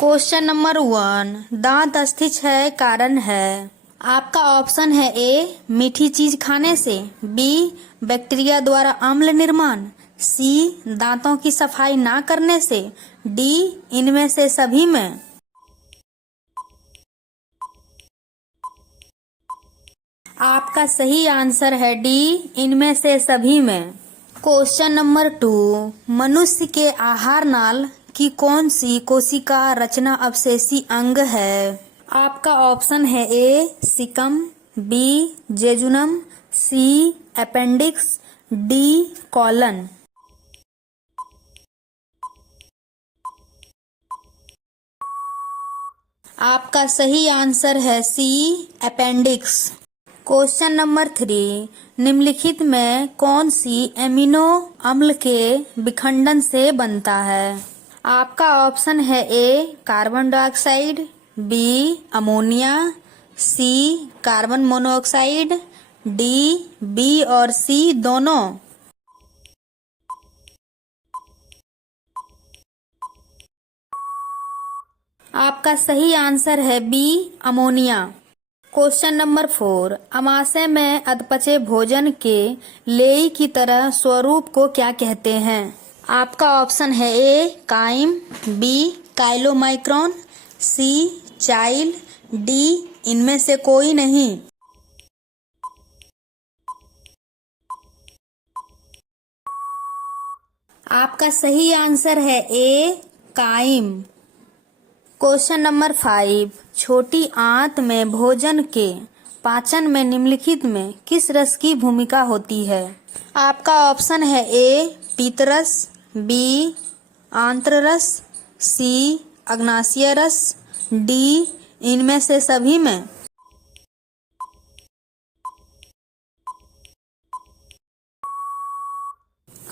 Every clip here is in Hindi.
क्वेश्चन नंबर 1, दांत अस्थिज है कारण है। आपका ऑप्शन है ए मीठी चीज खाने से, बी बैक्टीरिया द्वारा अम्ल निर्माण, सी दांतों की सफाई ना करने से, डी इनमें से सभी में। आपका सही आंसर है डी इनमें से सभी में। क्वेश्चन नंबर 2, मनुष्य के आहार नाल की कौन सी कोशिका रचना अवशेषी अंग है। आपका ऑप्शन है ए सिकम, बी जेजुनम, सी अपेंडिक्स, डी कॉलन। आपका सही आंसर है सी अपेंडिक्स। क्वेश्चन नंबर 3, निम्नलिखित में कौन सी एमिनो अम्ल के विखंडन से बनता है। आपका ऑप्शन है ए कार्बन डाइऑक्साइड, बी अमोनिया, सी कार्बन मोनोऑक्साइड, डी बी और सी दोनों। आपका सही आंसर है बी अमोनिया। क्वेश्चन नंबर 4, अमाशय में अधपचे भोजन के लेई की तरह स्वरूप को क्या कहते हैं। आपका ऑप्शन है ए काइम, बी काइलोमाइक्रोन, सी चाइल, डी इनमें से कोई नहीं। आपका सही आंसर है ए काइम। क्वेश्चन नंबर 5, छोटी आंत में भोजन के पाचन में निम्नलिखित में किस रस की भूमिका होती है। आपका ऑप्शन है ए पीतरस, बी आंत्ररस, सी अग्नाशय रस, डी इनमें से सभी में।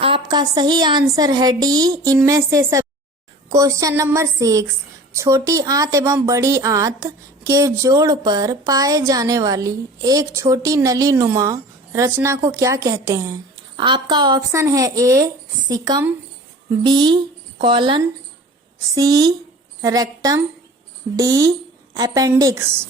आपका सही आंसर है डी इनमें से सभी। क्वेश्चन नंबर 6, छोटी आंत एवं बड़ी आंत के जोड़ पर पाए जाने वाली एक छोटी नली नुमा रचना को क्या कहते हैं। आपका ऑप्शन है ए सिकम, बी कॉलन, सी रेक्टम, डी अपेंडिक्स।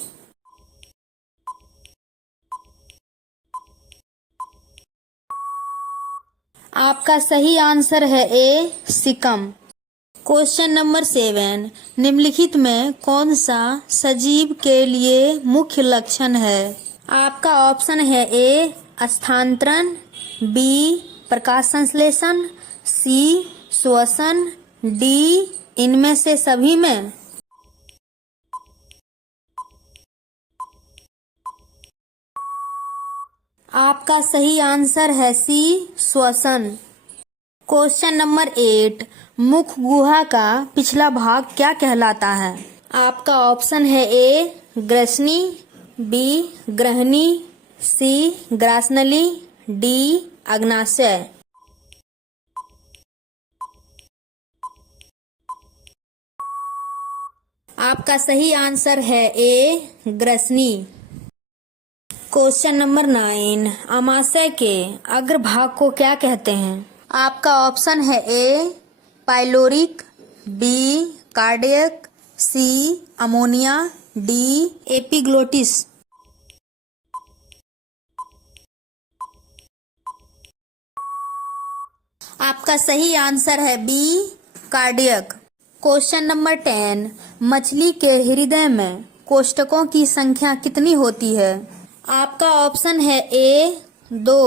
आपका सही आंसर है ए सिकम। क्वेश्चन नंबर 7, निम्नलिखित में कौन सा सजीव के लिए मुख्य लक्षण है। आपका ऑप्शन है ए स्थानांतरण, बी प्रकाश संश्लेषण, सी श्वसन, डी इनमें से सभी में। आपका सही आंसर है सी श्वसन। क्वेश्चन नंबर 8, मुख गुहा का पिछला भाग क्या कहलाता है। आपका ऑप्शन है ए ग्रसनी, बी ग्रहणी, सी ग्रासनली, डी अग्नाशय। आपका सही आंसर है ए ग्रसनी। क्वेश्चन नंबर 9, अमाशय के अग्रभाग को क्या कहते हैं। आपका ऑप्शन है ए पाइलोरिक, बी कार्डियक, सी अमोनिया, डी एपिग्लोटिस। आपका सही आंसर है बी कार्डियक। क्वेश्चन नंबर 10, मछली के हृदय में कोष्ठकों की संख्या कितनी होती है। आपका ऑप्शन है ए 2,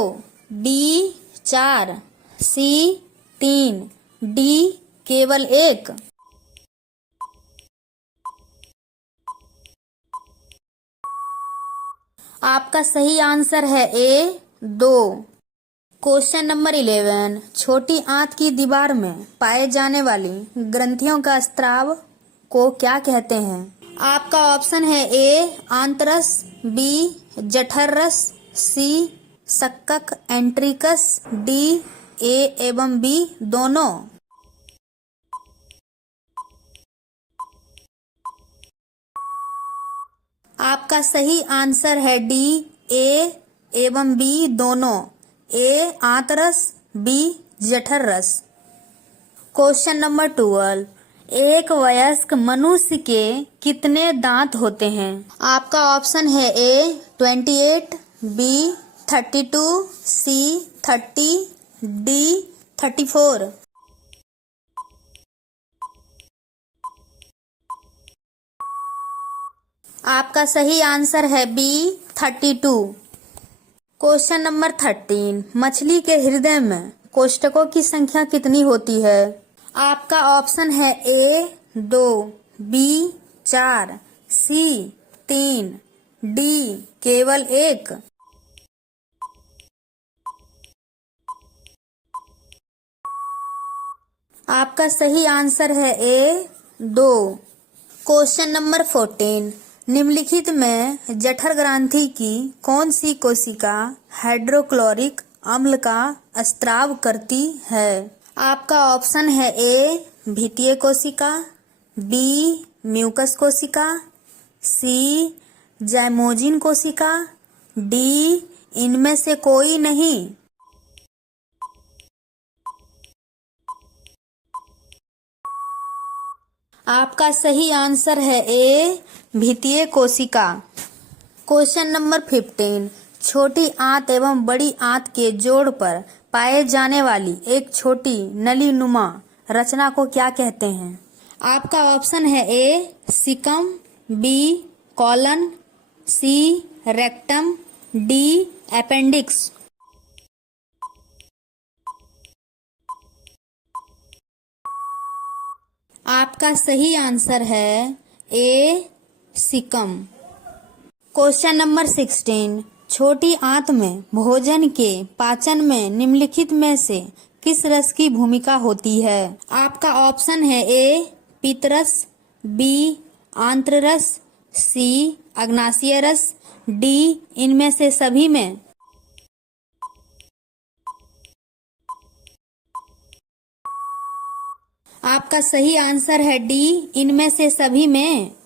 बी 4, सी 3, डी केवल 1। आपका सही आंसर है ए 2। क्वेश्चन नंबर 11, छोटी आंत की दीवार में पाए जाने वाली ग्रंथियों का स्राव को क्या कहते हैं। आपका ऑप्शन है ए आंतरस, बी जठररस, सी सक्कक एंट्रिकस, डी ए एवं बी दोनों। आपका सही आंसर है डी ए एवं बी दोनों। ए आंतरस, बी जठर रस। क्वेश्चन नंबर 12, एक वयस्क मनुष्य के कितने दांत होते हैं? आपका ऑप्शन है ए 28, बी 32, सी 30, डी 34। आपका सही आंसर है बी 32। क्वेश्चन नंबर 13, मछली के हृदय में कोष्ठकों की संख्या कितनी होती है? आपका ऑप्शन है ए 2, बी 4, सी 3, डी केवल 1। आपका सही आंसर है ए 2। क्वेश्चन नंबर 14, निम्नलिखित में जठर ग्रंथि की कौन सी कोशिका हाइड्रोक्लोरिक अम्ल का स्त्राव करती है? आपका ऑप्शन है ए भित्तीय कोशिका, बी म्यूकस कोशिका, सी जाइमोजिन कोशिका, डी इनमें से कोई नहीं। आपका सही आंसर है ए भित्तीय कोशिका। क्वेश्चन नंबर 15, छोटी आंत एवं बड़ी आंत के जोड़ पर पाए जाने वाली एक छोटी नलीनुमा रचना को क्या कहते हैं? आपका ऑप्शन है ए सिकम, बी कॉलन, सी रेक्टम, डी अपेंडिक्स। आपका सही आंसर है ए सिकम। क्वेश्चन नंबर 16, छोटी आंत में भोजन के पाचन में निम्नलिखित में से किस रस की भूमिका होती है? आपका ऑप्शन है ए पित्तरस, बी आंत्ररस, सी अग्नाशय रस, डी इनमें से सभी में। आपका सही आंसर है डी इनमें से सभी में।